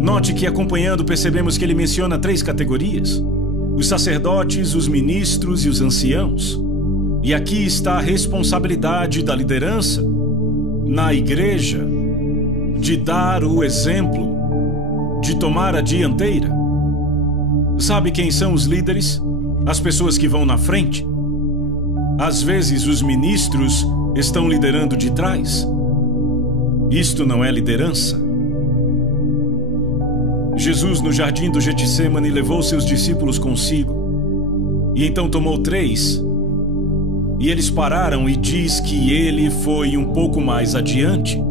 Note que, acompanhando, percebemos que ele menciona 3 categorias: os sacerdotes, os ministros e os anciãos. E aqui está a responsabilidade da liderança na igreja de dar o exemplo, de tomar a dianteira. Sabe quem são os líderes? As pessoas que vão na frente. Às vezes os ministros estão liderando de trás. Isto não é liderança. Jesus, no jardim do Getsêmani, levou seus discípulos consigo e então tomou 3. E eles pararam e diz que ele foi um pouco mais adiante.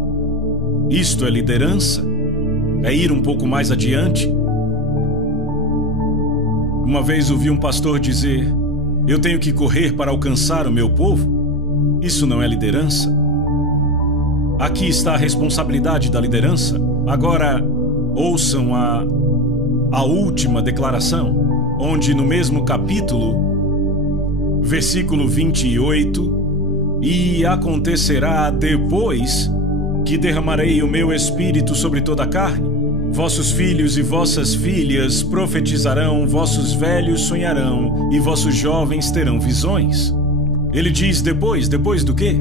Isto é liderança? É ir um pouco mais adiante? Uma vez ouvi um pastor dizer, eu tenho que correr para alcançar o meu povo. Isso não é liderança. Aqui está a responsabilidade da liderança. Agora, ouçam a última declaração, onde no mesmo capítulo, versículo 28, e acontecerá depois que derramarei o meu espírito sobre toda a carne. Vossos filhos e vossas filhas profetizarão, vossos velhos sonharão e vossos jovens terão visões. Ele diz depois do quê?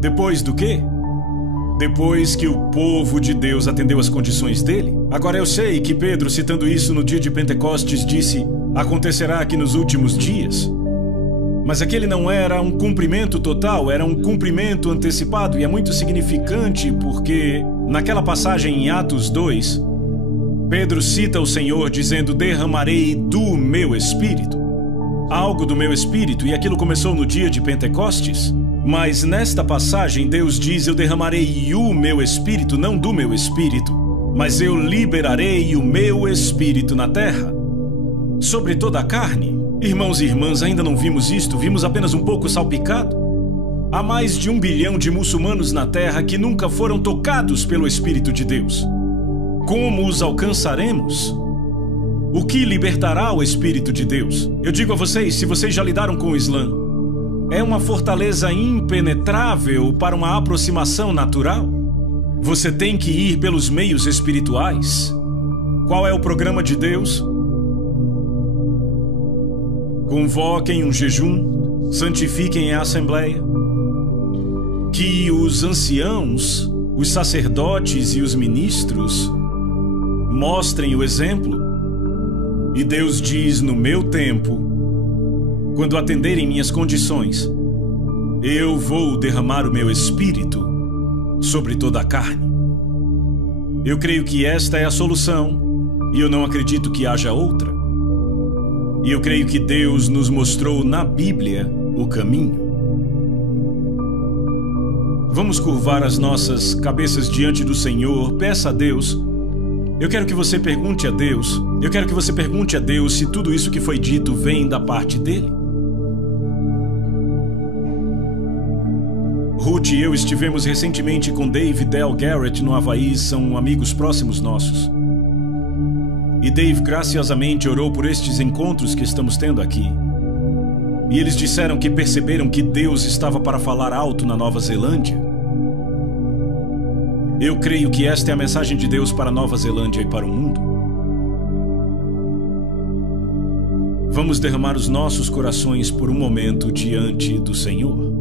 Depois do quê? Depois que o povo de Deus atendeu às condições dele. Agora eu sei que Pedro, citando isso no dia de Pentecostes, disse, acontecerá aqui nos últimos dias. Mas aquele não era um cumprimento total, era um cumprimento antecipado, e é muito significante porque, naquela passagem em Atos 2, Pedro cita o Senhor dizendo, derramarei do meu espírito. Algo do meu espírito, e aquilo começou no dia de Pentecostes. Mas nesta passagem Deus diz, eu derramarei o meu espírito, não do meu espírito, mas eu liberarei o meu espírito na terra, sobre toda a carne. Irmãos e irmãs, ainda não vimos isto, vimos apenas um pouco salpicado. Há mais de 1 bilhão de muçulmanos na terra que nunca foram tocados pelo Espírito de Deus. Como os alcançaremos? O que libertará o Espírito de Deus? Eu digo a vocês, se vocês já lidaram com o Islã, é uma fortaleza impenetrável para uma aproximação natural. Você tem que ir pelos meios espirituais. Qual é o programa de Deus? Convoquem um jejum, santifiquem a assembleia, que os anciãos, os sacerdotes e os ministros mostrem o exemplo. E Deus diz, no meu tempo, quando atenderem minhas condições, eu vou derramar o meu espírito sobre toda a carne. Eu creio que esta é a solução, e eu não acredito que haja outra. E eu creio que Deus nos mostrou na Bíblia o caminho. Vamos curvar as nossas cabeças diante do Senhor. Peça a Deus. Eu quero que você pergunte a Deus. Eu quero que você pergunte a Deus se tudo isso que foi dito vem da parte dele. Ruth e eu estivemos recentemente com Dave e Del Garrett no Havaí, são amigos próximos nossos. E Dave graciosamente orou por estes encontros que estamos tendo aqui. E eles disseram que perceberam que Deus estava para falar alto na Nova Zelândia. Eu creio que esta é a mensagem de Deus para a Nova Zelândia e para o mundo. Vamos derramar os nossos corações por um momento diante do Senhor.